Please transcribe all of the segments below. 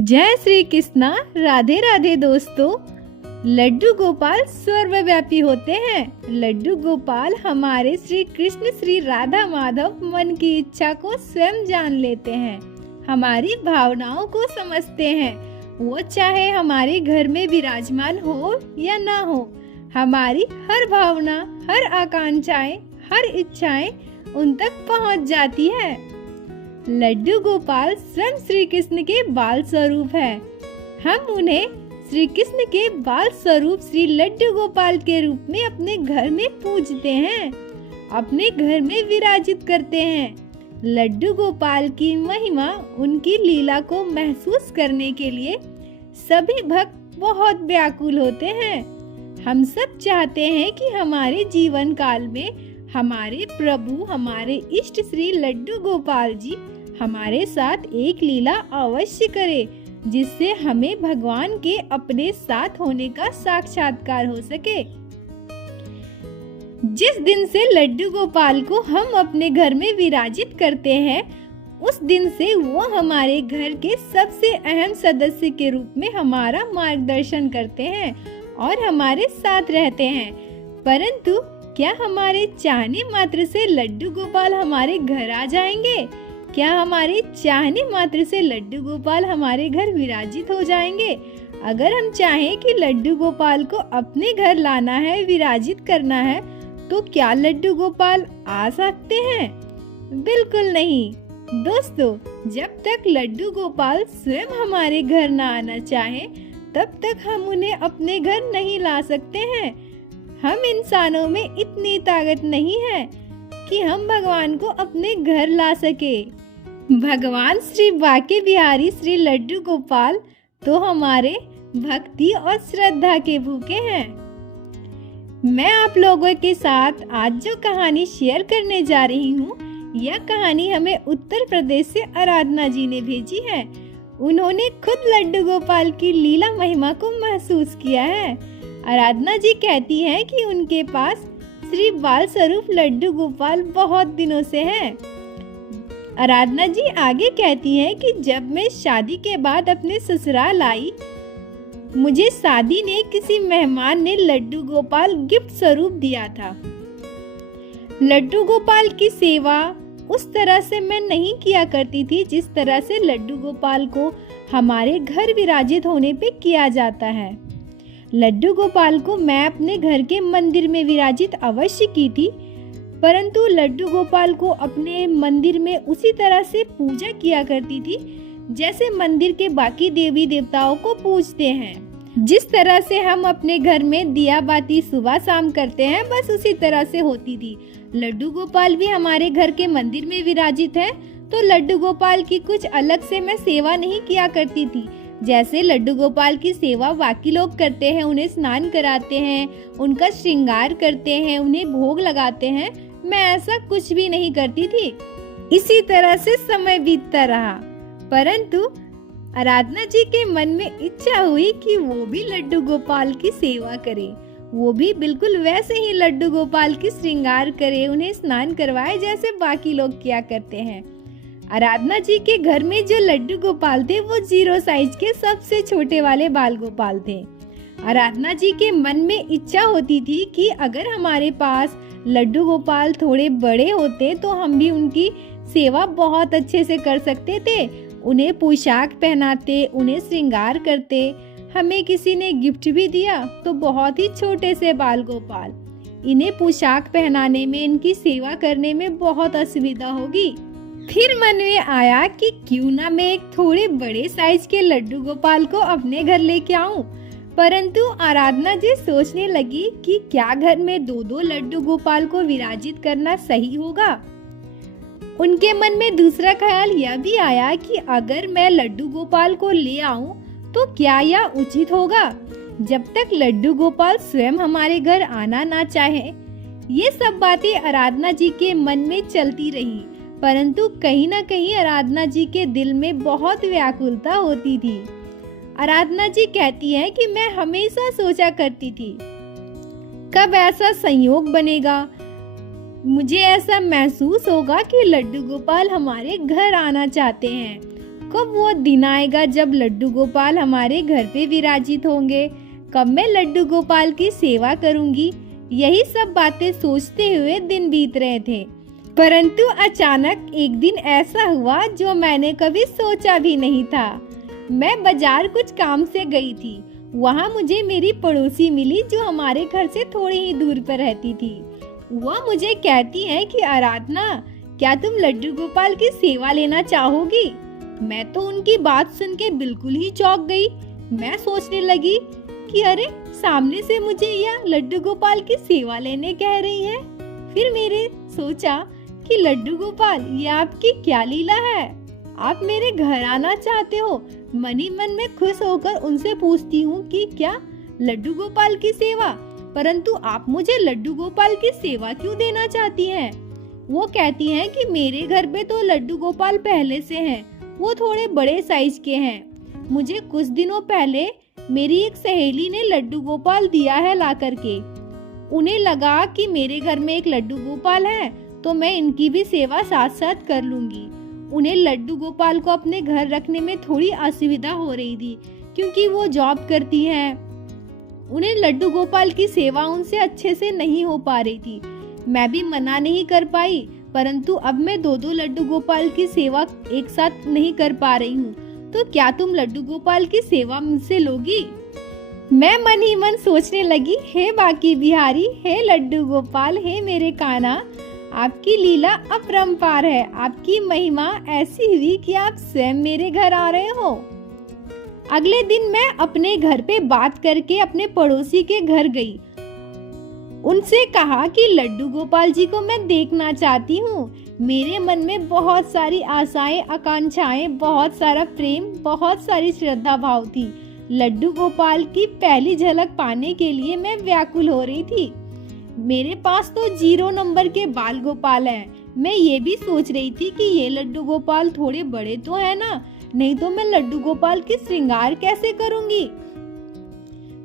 जय श्री कृष्णा। राधे राधे दोस्तों। लड्डू गोपाल सर्वव्यापी होते हैं। लड्डू गोपाल हमारे श्री कृष्ण श्री राधा माधव मन की इच्छा को स्वयं जान लेते हैं, हमारी भावनाओं को समझते हैं। वो चाहे हमारे घर में विराजमान हो या ना हो, हमारी हर भावना, हर आकांक्षाएं, हर इच्छाएं उन तक पहुंच जाती है। लड्डू गोपाल स्वयं श्री कृष्ण के बाल स्वरूप है। हम उन्हें श्री कृष्ण के बाल स्वरूप श्री लड्डू गोपाल के रूप में अपने घर में पूजते हैं, अपने घर में विराजित करते हैं। लड्डू गोपाल की महिमा, उनकी लीला को महसूस करने के लिए सभी भक्त बहुत व्याकुल होते हैं। हम सब चाहते हैं कि हमारे जीवन काल में हमारे प्रभु, हमारे इष्ट श्री लड्डू गोपाल जी हमारे साथ एक लीला अवश्य करे, जिससे हमें भगवान के अपने साथ होने का साक्षात्कार हो सके। जिस दिन से लड्डू गोपाल को हम अपने घर में विराजित करते हैं, उस दिन से वो हमारे घर के सबसे अहम सदस्य के रूप में हमारा मार्गदर्शन करते हैं और हमारे साथ रहते हैं। परंतु क्या हमारे चाहने मात्र से लड्डू गोपाल हमारे घर आ जाएंगे? क्या हमारे चाहने मात्र से लड्डू गोपाल हमारे घर विराजित हो जाएंगे? अगर हम चाहें कि लड्डू गोपाल को अपने घर लाना है, विराजित करना है, तो क्या लड्डू गोपाल आ सकते हैं? बिल्कुल नहीं दोस्तों। जब तक लड्डू गोपाल स्वयं हमारे घर ना आना चाहे, तब तक हम उन्हें अपने घर नहीं ला सकते हैं। हम इंसानों में इतनी ताकत नहीं है कि हम भगवान को अपने घर ला सके। भगवान श्री बाके बिहारी श्री लड्डू गोपाल तो हमारे भक्ति और श्रद्धा के भूखे हैं। मैं आप लोगों के साथ आज जो कहानी शेयर करने जा रही हूँ, यह कहानी हमें उत्तर प्रदेश से आराधना जी ने भेजी है। उन्होंने खुद लड्डू गोपाल की लीला महिमा को महसूस किया है। आराधना जी कहती हैं कि उनके पास श्री बाल स्वरूप लड्डू गोपाल बहुत दिनों से है। आराधना जी आगे कहती हैं कि जब मैं शादी के बाद अपने ससुराल आई, मुझे शादी ने किसी मेहमान ने लड्डू गोपाल गिफ्ट स्वरूप दिया था। लड्डू गोपाल की सेवा उस तरह से मैं नहीं किया करती थी जिस तरह से लड्डू गोपाल को हमारे घर विराजित होने पे किया जाता है। लड्डू गोपाल को मैं अपने घर के मंदिर में विराजित अवश्य की थी, परंतु लड्डू गोपाल को अपने मंदिर में उसी तरह से पूजा किया करती थी जैसे मंदिर के बाकी देवी देवताओं को पूजते हैं। जिस तरह से हम अपने घर में दिया बाती सुबह शाम करते हैं, बस उसी तरह से होती थी। लड्डू गोपाल भी हमारे घर के मंदिर में विराजित है, तो लड्डू गोपाल की कुछ अलग से मैं सेवा नहीं किया करती थी। जैसे लड्डू गोपाल की सेवा बाकी लोग करते हैं, उन्हें स्नान कराते हैं, उनका श्रृंगार करते हैं, उन्हें भोग लगाते हैं, मैं ऐसा कुछ भी नहीं करती थी। इसी तरह से समय बीतता रहा, परंतु आराधना जी के मन में इच्छा हुई कि वो भी लड्डू गोपाल की सेवा करे। वो भी बिल्कुल वैसे ही लड्डू गोपाल की श्रृंगार करे, उन्हें स्नान करवाए जैसे बाकी लोग किया करते हैं। आराधना जी के घर में जो लड्डू गोपाल थे, वो 0 साइज के सबसे छोटे वाले बाल गोपाल थे। आराधना जी के मन में इच्छा होती थी कि अगर हमारे पास लड्डू गोपाल थोड़े बड़े होते तो हम भी उनकी सेवा बहुत अच्छे से कर सकते थे। उन्हें पोशाक पहनाते, उन्हें श्रृंगार करते। हमें किसी ने गिफ्ट भी दिया तो बहुत ही छोटे से बाल गोपाल, इन्हें पोशाक पहनाने में, इनकी सेवा करने में बहुत असुविधा होगी। फिर मन में आया कि क्यों ना मैं एक थोड़े बड़े साइज के लड्डू गोपाल को अपने घर लेके आऊं। परंतु आराधना जी सोचने लगी कि क्या घर में 2-2 लड्डू गोपाल को विराजित करना सही होगा। उनके मन में दूसरा ख्याल यह भी आया कि अगर मैं लड्डू गोपाल को ले आऊं तो क्या यह उचित होगा, जब तक लड्डू गोपाल स्वयं हमारे घर आना ना चाहे। ये सब बातें आराधना जी के मन में चलती रही, परंतु कहीं ना कहीं आराधना जी के दिल में बहुत व्याकुलता होती थी। आराधना जी कहती हैं कि मैं हमेशा सोचा करती थी, कब ऐसा संयोग बनेगा, मुझे ऐसा महसूस होगा कि लड्डू गोपाल हमारे घर आना चाहते हैं। कब वो दिन आएगा जब लड्डू गोपाल हमारे घर पे विराजित होंगे? कब मैं लड्डू गोपाल की सेवा करूंगी? यही सब बातें सोचते हुए दिन बीत रहे थे, परंतु अचानक एक दिन ऐसा हुआ जो मैंने कभी सोचा भी नहीं था। मैं बाजार कुछ काम से गई थी। वहाँ मुझे मेरी पड़ोसी मिली जो हमारे घर से थोड़ी ही दूर पर रहती थी। वह मुझे कहती है कि आराधना, क्या तुम लड्डू गोपाल की सेवा लेना चाहोगी? मैं तो उनकी बात सुन के बिल्कुल ही चौंक गई। मैं सोचने लगी कि अरे, सामने से मुझे यह लड्डू गोपाल की सेवा लेने कह रही है। फिर मैंने सोचा कि लड्डू गोपाल, ये आपकी क्या लीला है? आप मेरे घर आना चाहते हो? मन ही मन में खुश होकर उनसे पूछती हूँ कि क्या लड्डू गोपाल की सेवा? परंतु आप मुझे लड्डू गोपाल की सेवा क्यों देना चाहती हैं? वो कहती हैं कि मेरे घर पे तो लड्डू गोपाल पहले से हैं, वो थोड़े बड़े साइज के हैं। मुझे कुछ दिनों पहले मेरी एक सहेली ने लड्डू गोपाल दिया है ला करके। उन्हें लगा कि मेरे घर में एक लड्डू गोपाल है तो मैं इनकी भी सेवा साथ साथ कर लूंगी। उन्हें लड्डू गोपाल को अपने घर रखने में थोड़ी असुविधा हो रही थी क्योंकि वो जॉब करती हैं। उन्हें लड्डू गोपाल की सेवा उनसे अच्छे से नहीं हो पा रही थी। मैं भी मना नहीं कर पाई, परंतु अब मैं दो लड्डू गोपाल की सेवा एक साथ नहीं कर पा रही हूँ, तो क्या तुम लड्डू गोपाल की सेवा मुझसे लोगी? मैं मन ही मन सोचने लगी, हे बाकी बिहारी, हे लड्डू गोपाल, हे मेरे कान्हा, आपकी लीला अपरंपार है। आपकी महिमा ऐसी हुई कि आप स्वयं मेरे घर आ रहे हो। अगले दिन मैं अपने घर पे बात करके अपने पड़ोसी के घर गई। उनसे कहा कि लड्डू गोपाल जी को मैं देखना चाहती हूँ। मेरे मन में बहुत सारी आशाएं, आकांक्षाएं, बहुत सारा प्रेम, बहुत सारी श्रद्धा भाव थी। लड्डू गोपाल की पहली झलक पाने के लिए मैं व्याकुल हो रही थी। मेरे पास तो 0 नंबर के बाल गोपाल हैं। मैं ये भी सोच रही थी कि ये लड्डू गोपाल थोड़े बड़े तो है ना, नहीं तो मैं लड्डू गोपाल की श्रृंगार कैसे करूंगी।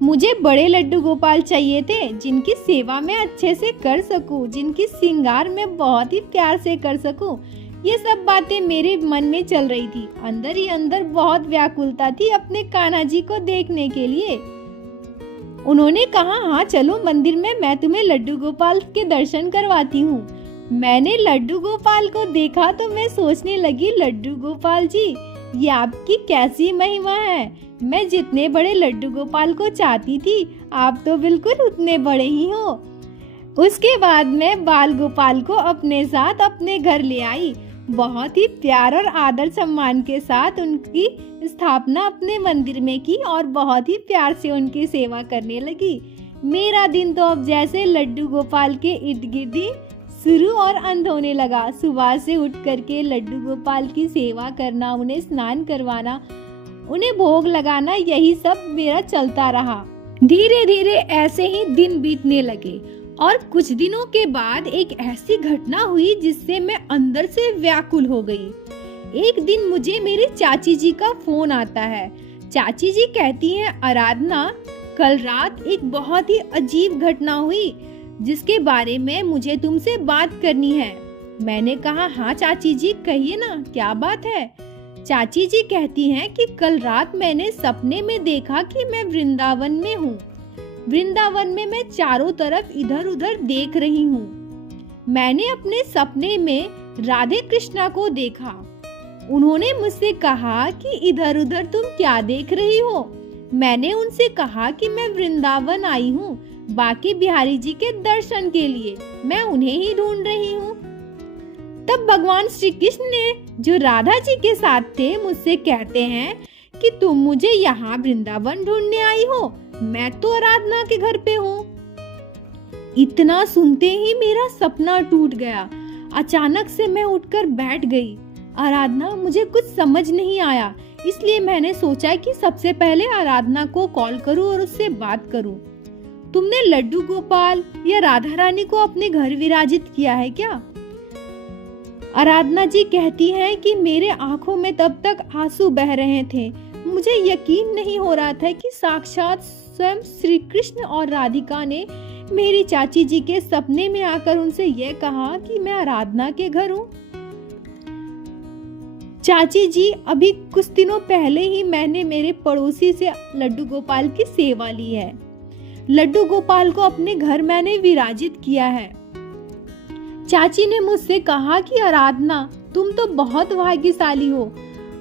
मुझे बड़े लड्डू गोपाल चाहिए थे जिनकी सेवा मैं अच्छे से कर सकूं, जिनकी श्रृंगार मैं बहुत ही प्यार से कर सकूं। ये सब बातें मेरे मन में चल रही थी। अंदर ही अंदर बहुत व्याकुलता थी अपने कान्हा जी को देखने के लिए। उन्होंने कहा, हाँ चलो मंदिर में, मैं तुम्हें लड्डू गोपाल के दर्शन करवाती हूँ। मैंने लड्डू गोपाल को देखा तो मैं सोचने लगी, लड्डू गोपाल जी, ये आपकी कैसी महिमा है। मैं जितने बड़े लड्डू गोपाल को चाहती थी, आप तो बिल्कुल उतने बड़े ही हो। उसके बाद मैं बाल गोपाल को अपने साथ अपने घर ले आई। बहुत ही प्यार और आदर सम्मान के साथ उनकी स्थापना अपने मंदिर में की और बहुत ही प्यार से उनकी सेवा करने लगी। मेरा दिन तो अब जैसे लड्डू गोपाल के इर्द गिर्द ही शुरू और अंत होने लगा। सुबह से उठ करके लड्डू गोपाल की सेवा करना, उन्हें स्नान करवाना, उन्हें भोग लगाना, यही सब मेरा चलता रहा। धीरे धीरे ऐसे ही दिन बीतने लगे और कुछ दिनों के बाद एक ऐसी घटना हुई जिससे मैं अंदर से व्याकुल हो गई। एक दिन मुझे मेरी चाची जी का फोन आता है। चाची जी कहती हैं, आराधना, कल रात एक बहुत ही अजीब घटना हुई जिसके बारे में मुझे तुमसे बात करनी है। मैंने कहा, हाँ चाची जी, कहिए ना, क्या बात है। चाची जी कहती हैं कि कल रात मैंने सपने में देखा कि मैं वृंदावन में हूँ। वृंदावन में मैं चारों तरफ इधर उधर देख रही हूँ। मैंने अपने सपने में राधे कृष्णा को देखा। उन्होंने मुझसे कहा कि इधर उधर तुम क्या देख रही हो। मैंने उनसे कहा कि मैं वृंदावन आई हूँ बाकी बिहारी जी के दर्शन के लिए, मैं उन्हें ही ढूंढ रही हूँ। तब भगवान श्री कृष्ण ने, जो राधा जी के साथ थे, मुझसे कहते हैं कि तुम मुझे यहाँ वृंदावन ढूंढने आई हो, मैं तो आराधना के घर पे हूँ। इतना सुनते ही मेरा सपना टूट गया। अचानक से मैं उठकर बैठ गई। आराधना, मुझे कुछ समझ नहीं आया, इसलिए मैंने सोचा कि सबसे पहले आराधना को कॉल करूं और उससे बात करूं। तुमने लड्डू गोपाल या राधा रानी को अपने घर विराजित किया है क्या? आराधना जी कहती हैं कि मेरे आंखों में तब तक आंसू बह रहे थे। मुझे यकीन नहीं हो रहा था कि साक्षात स्वयं श्री कृष्ण और राधिका ने मेरी चाची जी के सपने में आकर उनसे यह कहा कि मैं आराधना के घर हूँ। चाची जी, अभी कुछ दिनों पहले ही मैंने मेरे पड़ोसी से लड्डू गोपाल की सेवा ली है। लड्डू गोपाल को अपने घर मैंने विराजित किया है। चाची ने मुझसे कहा कि आराधना, तुम तो बहुत भाग्यशाली हो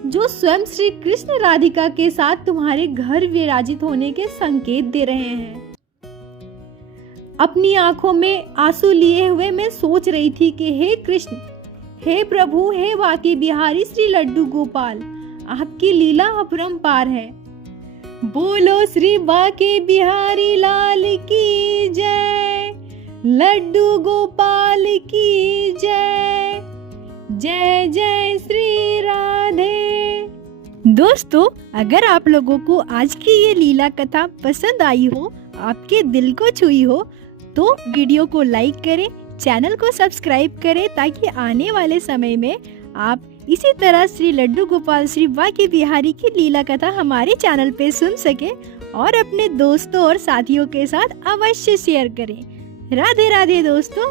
जो स्वयं श्री कृष्ण राधिका के साथ तुम्हारे घर विराजित होने के संकेत दे रहे हैं। अपनी आंखों में आंसू लिए हुए मैं सोच रही थी कि हे कृष्ण, हे प्रभु, हे बांके बिहारी श्री लड्डू गोपाल, आपकी लीला अपरंपार है। बोलो श्री बांके बिहारी लाल की जय, लड्डू गोपाल की जय, जय जय श्री राधे। दोस्तों, अगर आप लोगों को आज की ये लीला कथा पसंद आई हो, आपके दिल को छुई हो, तो वीडियो को लाइक करें, चैनल को सब्सक्राइब करें ताकि आने वाले समय में आप इसी तरह श्री लड्डू गोपाल श्री बांके बिहारी की लीला कथा हमारे चैनल पे सुन सके और अपने दोस्तों और साथियों के साथ अवश्य शेयर करें। राधे राधे दोस्तों।